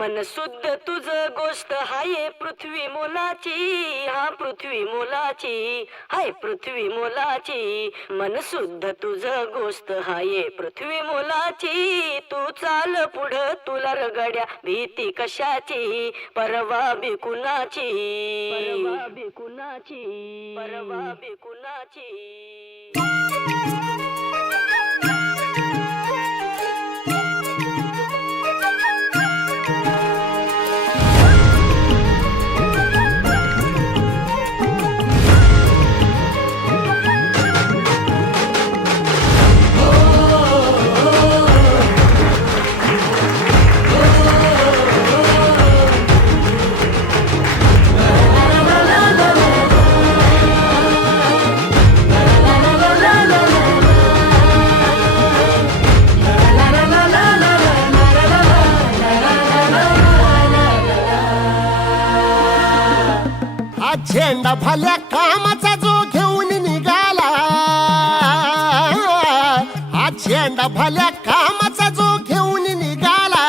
मन शुद्ध तुझ गोष्ट हाय पृथ्वी मोलाची, हा पृथ्वी मोलाची, हाय पृथ्वी मोलाची. मन शुद्ध तुझ गोष्ट हाय पृथ्वी मोलाची. तू चाल पुढं तुला रगड्या भीती कशाची, परवा बी कुणाची, परवा बी कुणाची, परवा बी कुणाची. झेंडा भल्या कामाचा जो घेऊन निघाला, हा झेंडा भल्या कामाचा जो घेऊन निघाला.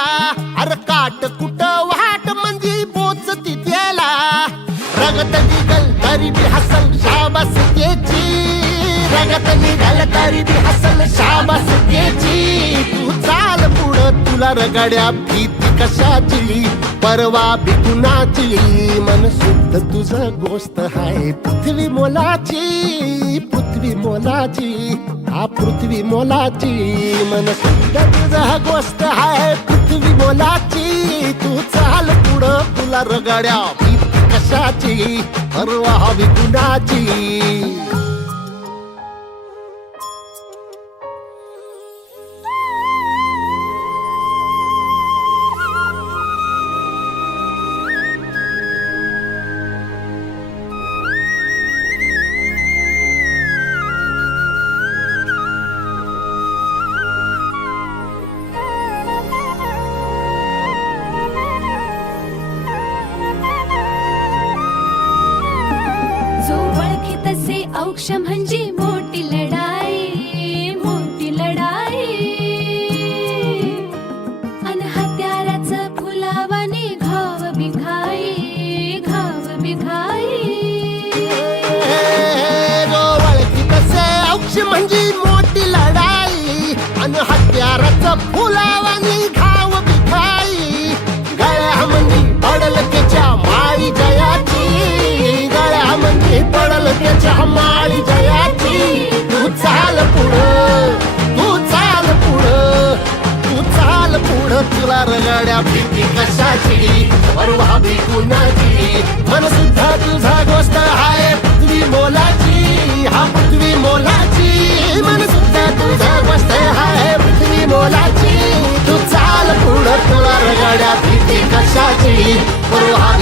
अरे काट कुट वाट म्हणजे बोचती त्याला, रगत निघल तरी बी हसल शाबास त्याची, रगत निघल तरी बी हसल शाबास त्याची. तू चाल पुढं तुला रगड्या भीती कशाची, परवा बी कुणाची. मन शुद्ध तुझं गोष्ट हाय पृथ्वी मोलाची, पृथ्वी मोलाची, हा पृथ्वी मोलाची. मन शुद्ध तुझं गोष्ट हाय पृथ्वी मोलाची. तू चाल पुढं तुला रगड्या भीती कशाची, परवा बी कुणाची. औक्ष म्हणजे मोठी लढाई, मोठी लढाई. अन हत्याराचं फुलावाने घाव बिघाई, घाव बिघाई. ओळखी तसे औक्ष म्हणजे मोठी लढाई, अन हत्याराचं फुलावाने घाव बिघाई. गळ्यामध्ये पडल त्याच्या माळी जयाची, गळ्यामध्ये पडल त्याच्या माळी जयाची. तू चाल पुढं, तू चाल पुढं, तू चाल पुढं तुला रगड्या भीती कशाची, परवा बी कुणाची. मन सुद्धा तुझा गोष्ट हाय पृथ्वी मोलाची, हा पृथ्वी मोलाची. मन सुद्धा तुझा गोष्ट हाय पृथ्वी मोलाची. तू चाल पुढं तुला रगड्या भीती कशाची, परवा